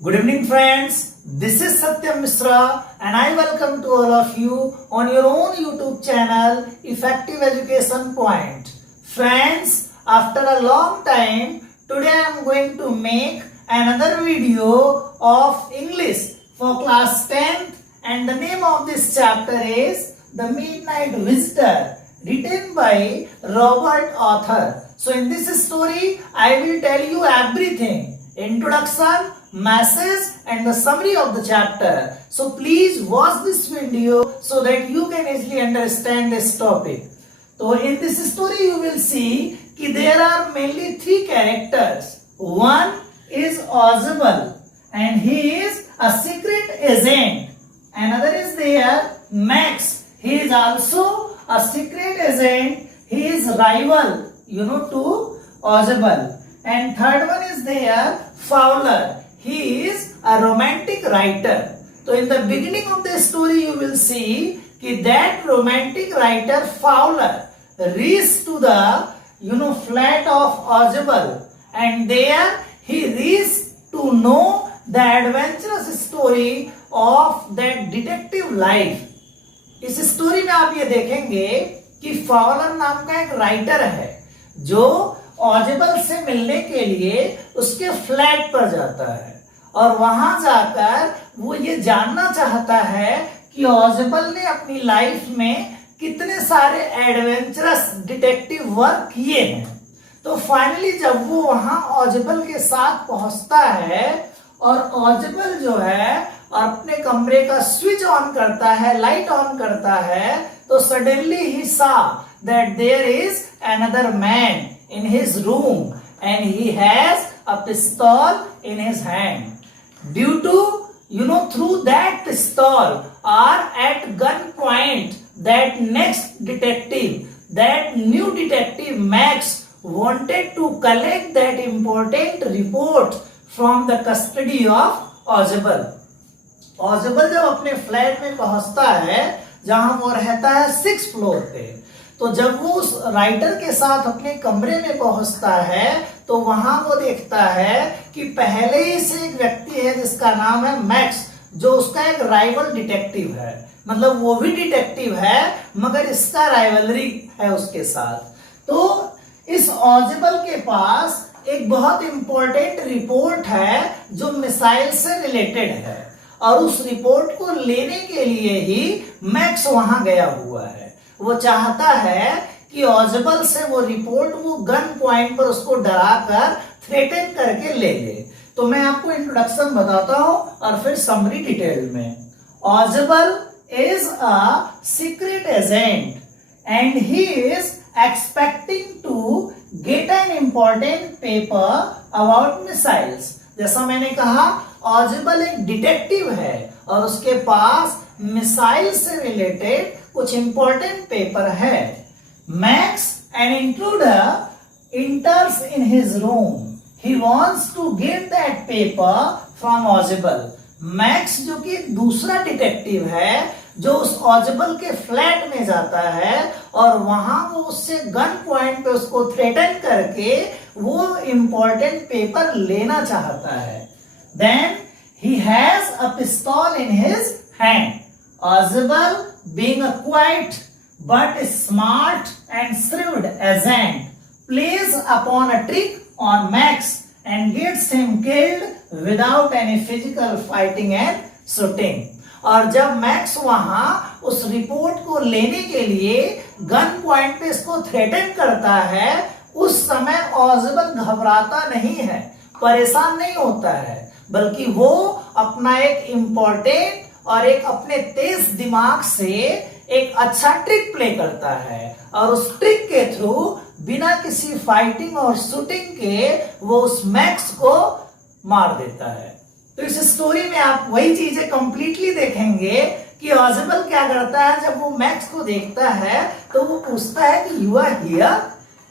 Good evening, friends. This is Satyam Misra, and I welcome to all of you on your own YouTube channel, Effective Education Point. Friends, after a long time, today I am going to make another video of English for class 10th, and the name of this chapter is The Midnight Visitor, written by Robert Arthur. So in this story, I will tell you everything: introduction, message and the summary of the chapter. So please watch this video so that you can easily understand this topic. So in this story you will see that there are mainly three characters. One is Ozable and he is a secret agent. Another is there Max. He is also a secret agent. He is rival, to Ozable. And third one is there Fowler. He is a romantic writer. So in the beginning of the story you will see that romantic writer Fowler reached to the flat of Ozable, and there he reached to know the adventurous story of that detective life. इस story में आप ये देखेंगे कि Fowler नाम का एक writer है जो ऑजेबल से मिलने के लिए उसके फ्लैट पर जाता है और वहां जाकर वो ये जानना चाहता है कि ऑजेबल ने अपनी लाइफ में कितने सारे एडवेंचरस डिटेक्टिव वर्क किए हैं। तो फाइनली जब वो वहां ऑजेबल के साथ पहुंचता है और ऑजेबल जो है अपने कमरे का स्विच ऑन करता है, लाइट ऑन करता है, तो सडनली ही सा that there is another man in his room and he has a pistol in his hand. Due to through that pistol or at gunpoint, that next detective, that new detective Max wanted to collect that important report from the custody of Ozable. Ozable जब अपने flat में पहुंचता है जहां वो रहता है 6th floor पे, तो जब वो उस राइटर के साथ अपने कमरे में पहुंचता है तो वहां वो देखता है कि पहले ही से एक व्यक्ति है जिसका नाम है मैक्स, जो उसका एक राइवल डिटेक्टिव है। मतलब वो भी डिटेक्टिव है मगर इसका राइवलरी है उसके साथ। तो इस ऑजेबल के पास एक बहुत इंपॉर्टेंट रिपोर्ट है जो मिसाइल से रिलेटेड है और उस रिपोर्ट को लेने के लिए ही मैक्स वहां गया हुआ है। वो चाहता है कि ऑजेबल से वो रिपोर्ट वो गन पॉइंट पर उसको डराकर थ्रेटन करके ले ले। तो मैं आपको इंट्रोडक्शन बताता हूं और फिर समरी डिटेल में। Ausable is a secret agent and he is expecting to get an important paper about missiles. जैसा मैंने कहा, ऑजेबल एक डिटेक्टिव है और उसके पास मिसाइल से रिलेटेड कुछ इंपॉर्टेंट पेपर है। Max an intruder enters in his room. He wants to get that paper from Ausable. Max जो कि दूसरा डिटेक्टिव है जो उस ऑजेबल के फ्लैट में जाता है और वहां वो उससे गन पॉइंट पे उसको थ्रेटन करके वो इंपॉर्टेंट पेपर लेना चाहता है। देन ही हैज अ पिस्तौल in his hand. Ozable, being a quiet but smart and shrewd agent, plays upon a trick on Max and gets him killed without any physical fighting and shooting. और जब max वहां उस report को लेने के लिए gun point पे इसको थ्रेटन करता है, उस समय ऑजेबल घबराता नहीं है, परेशान नहीं होता है, बल्कि वो अपना एक इंपॉर्टेंट और एक अपने तेज दिमाग से एक अच्छा ट्रिक प्ले करता है और उस ट्रिक के थ्रू बिना किसी फाइटिंग और शूटिंग के वो उस मैक्स को मार देता है। तो इस स्टोरी में आप वही चीजें कंप्लीटली देखेंगे कि ऑजेबल क्या करता है। जब वो मैक्स को देखता है तो वो पूछता है कि you are here.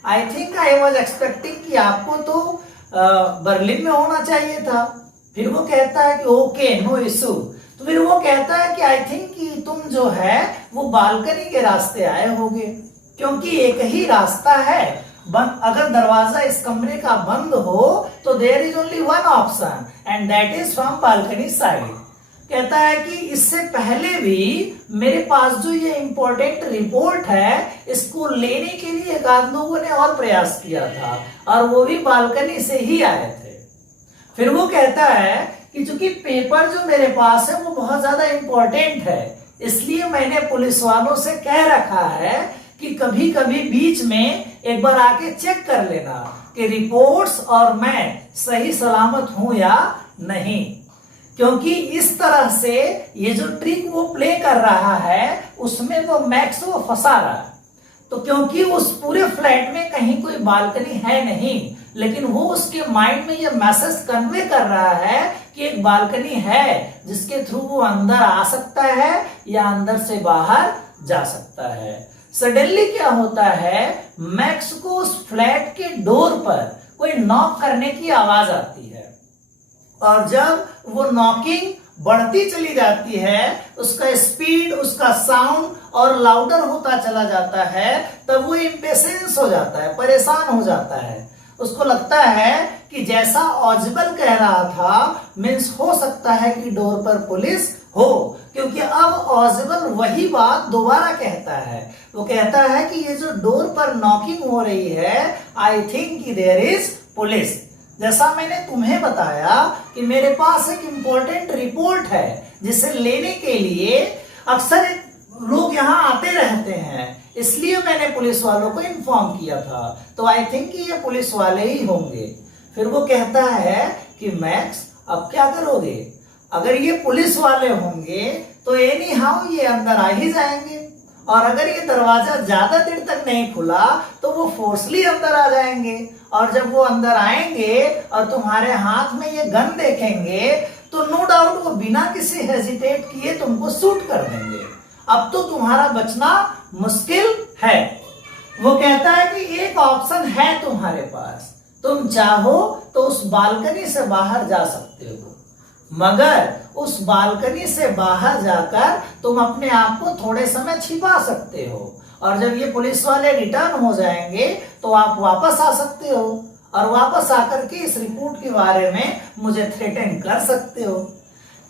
I think I was expecting कि आपको तो बर्लिन में होना चाहिए था। फिर वो कहता है कि ओके, नो इशू। तो फिर वो कहता है कि आई थिंक कि तुम जो है वो बालकनी के रास्ते आए होगे, क्योंकि एक ही रास्ता है अगर दरवाजा इस कमरे का बंद हो तो there is only one option and that is from balcony side. कहता है कि इससे पहले भी मेरे पास जो ये इंपॉर्टेंट रिपोर्ट है इसको लेने के लिए एक आध लोगों ने और प्रयास किया था और वो भी बालकनी से ही आए थे। फिर वो कहता है कि चूंकि पेपर जो मेरे पास है वो बहुत ज्यादा इंपॉर्टेंट है, इसलिए मैंने पुलिस वालों से कह रखा है कि कभी कभी बीच में एक बार आके चेक कर लेना कि रिपोर्ट्स और मैं सही सलामत हूं या नहीं, क्योंकि इस तरह से ये जो ट्रिक वो प्ले कर रहा है उसमें वो मैक्स वो फंसा रहा है। तो क्योंकि उस पूरे फ्लैट में कहीं कोई बालकनी है नहीं, लेकिन वो उसके माइंड में ये मैसेज कन्वे कर रहा है कि एक बालकनी है जिसके थ्रू वो अंदर आ सकता है या अंदर से बाहर जा सकता है। सडनली क्या होता है, मैक्स को उस फ्लैट के डोर पर कोई नॉक करने की आवाज आती है और जब वो नॉकिंग बढ़ती चली जाती है, उसका स्पीड, उसका साउंड और लाउडर होता चला जाता है, तब वो इम्पेशेंस हो जाता है, परेशान हो जाता है। उसको लगता है कि जैसा ऑजिबल कह रहा था मीन्स हो सकता है कि डोर पर पुलिस हो, क्योंकि अब ऑजिबल वही बात दोबारा कहता है। वो कहता है कि ये जो डोर पर नॉकिंग हो रही है, आई थिंक कि देयर इज पुलिस। जैसा मैंने तुम्हें बताया कि मेरे पास एक इंपॉर्टेंट रिपोर्ट है जिसे लेने के लिए अक्सर लोग यहाँ आते रहते हैं, इसलिए मैंने पुलिस वालों को इन्फॉर्म किया था, तो आई थिंक कि ये पुलिस वाले ही होंगे। फिर वो कहता है कि मैक्स अब क्या करोगे, अगर ये पुलिस वाले होंगे तो एनी हाउ ये अंदर आ ही जाएंगे, और अगर ये दरवाजा ज्यादा देर तक नहीं खुला तो वो फोर्सली अंदर आ जाएंगे, और जब वो अंदर आएंगे और तुम्हारे हाथ में ये गन देखेंगे तो नो डाउट वो बिना किसी हेजिटेट किए तुमको शूट कर देंगे। अब तो तुम्हारा बचना मुश्किल है। वो कहता है कि एक ऑप्शन है तुम्हारे पास, तुम चाहो तो उस बालकनी से बाहर जा सकते हो, मगर उस बालकनी से बाहर जाकर तुम अपने आप को थोड़े समय छिपा सकते हो, और जब ये पुलिस वाले रिटर्न हो जाएंगे तो आप वापस आ सकते हो और वापस आकर के इस रिपोर्ट के बारे में मुझे थ्रेटन कर सकते हो।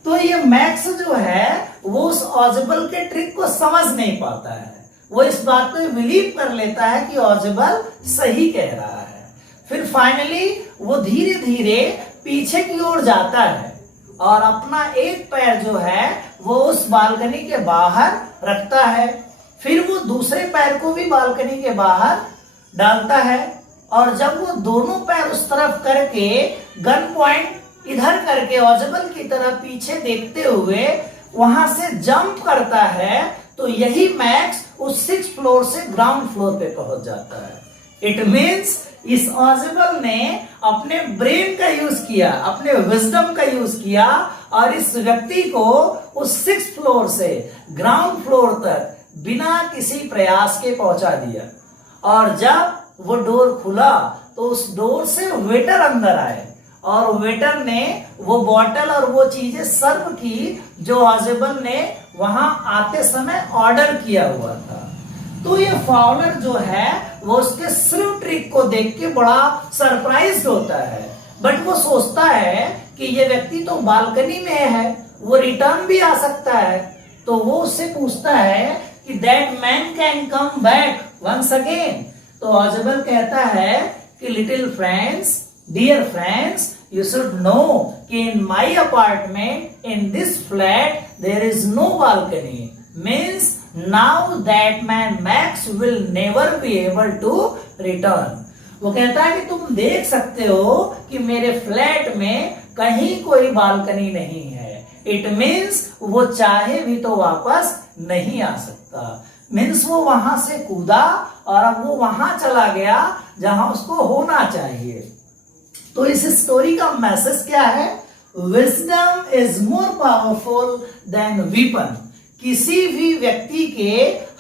तो ये मैक्स जो है वो उस ऑजिबल के ट्रिक को समझ नहीं पाता है, वो इस बात को बिलीव कर लेता है कि ऑजिबल सही कह रहा है। फिर फाइनली वो धीरे धीरे पीछे की ओर जाता है और अपना एक पैर जो है वो उस बालकनी के बाहर रखता है, फिर वो दूसरे पैर को भी बालकनी के बाहर डालता है, और जब वो दोनों पैर उस तरफ करके गन पॉइंट इधर करके ऑजिबल की तरफ पीछे देखते हुए वहां से जंप करता है, तो यही मैक्स उस 6th फ्लोर से ग्राउंड फ्लोर पे पहुंच जाता है। इट मीन्स इस ऑजिबल ने अपने ब्रेन का यूज किया, अपने विजडम का यूज किया और इस व्यक्ति को उस 6th फ्लोर से ग्राउंड फ्लोर तक बिना किसी प्रयास के पहुंचा दिया। और जब वो डोर खुला तो उस डोर से वेटर अंदर आए और वेटर ने वो बॉटल और वो चीजें सर्व की जो ऑजिबल ने वहां आते समय ऑर्डर किया हुआ था। तो ये फाउलर जो है वो उसके सिर्फ ट्रिक को देख के बड़ा सरप्राइज होता है, बट वो सोचता है कि ये व्यक्ति तो बालकनी में है, वो रिटर्न भी आ सकता है। तो वो उससे पूछता है कि that man can come back once again. तो ऑजिबल कहता है कि little friends, dear friends, you should know कि in my apartment, in this flat, there is no balcony. Means now that man Max will never be able to return. वो कहता है कि तुम देख सकते हो कि मेरे फ्लैट में कहीं कोई बालकनी नहीं है। इट मीन्स वो चाहे भी तो वापस नहीं आ सकता। मीन्स वो वहां से कूदा और अब वो वहां चला गया जहां उसको होना चाहिए। तो इस स्टोरी का मैसेज क्या है? Wisdom is more powerful than weapon. किसी भी व्यक्ति के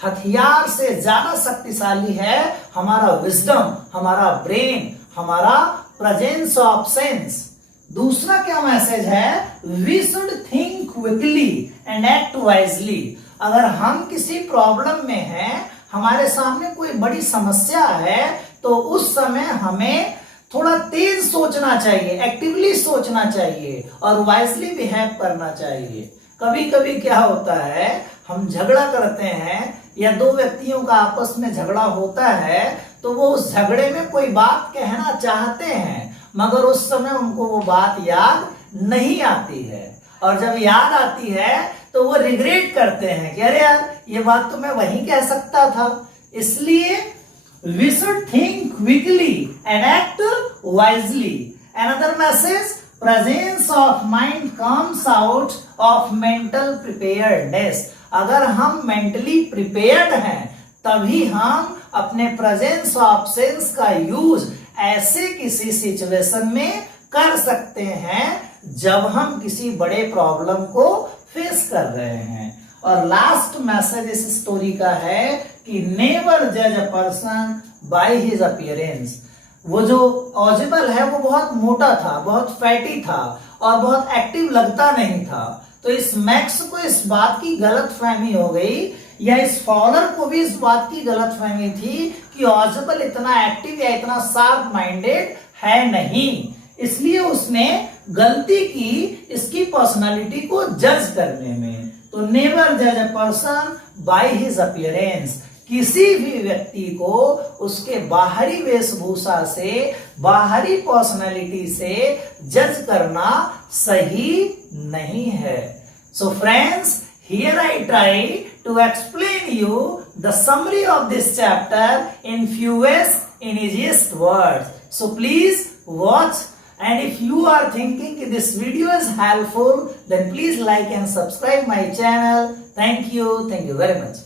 हथियार से ज्यादा शक्तिशाली है हमारा विजडम, हमारा ब्रेन, हमारा प्रेजेंस ऑफ सेंस। दूसरा क्या मैसेज है? We should think quickly and act wisely. अगर हम किसी प्रॉब्लम में हैं, हमारे सामने कोई बड़ी समस्या है, तो उस समय हमें थोड़ा तेज सोचना चाहिए, एक्टिवली सोचना चाहिए और वाइजली बिहेव करना चाहिए। कभी कभी क्या होता है, हम झगड़ा करते हैं या दो व्यक्तियों का आपस में झगड़ा होता है, तो वो उस झगड़े में कोई बात कहना चाहते हैं, मगर उस समय उनको वो बात याद नहीं आती है, और जब याद आती है तो वो रिग्रेट करते हैं कि अरे यार, ये बात तो मैं वहीं कह सकता था। इसलिए we should think quickly and act wisely. Another message, presence of mind comes out of mental preparedness. अगर हम मेंटली प्रिपेयर्ड हैं तभी हम अपने प्रेजेंस ऑफ सेंस का यूज ऐसे किसी सिचुएशन में कर सकते हैं जब हम किसी बड़े प्रॉब्लम को फेस कर रहे हैं। और लास्ट मैसेज इस स्टोरी का है कि नेवर जज a person by his appearance. वो जो ऑजिबल है वो बहुत मोटा था, बहुत फैटी था और बहुत एक्टिव लगता नहीं था। तो इस मैक्स को इस बात की गलतफहमी हो गई, या इस फॉलर को भी इस बात की गलतफहमी थी कि ऑजिबल इतना एक्टिव या इतना शार्प माइंडेड है नहीं, इसलिए उसने गलती की इसकी पर्सनालिटी को जज करने में। तो नेवर जज a person by his appearance. किसी भी व्यक्ति को उसके बाहरी वेशभूषा से, बाहरी पर्सनालिटी से जज करना सही नहीं है। So friends, here I try to explain you the summary of this chapter in fewest and easiest words. So please watch, and if you are thinking this video is helpful, then please like and subscribe my channel. Thank you very much.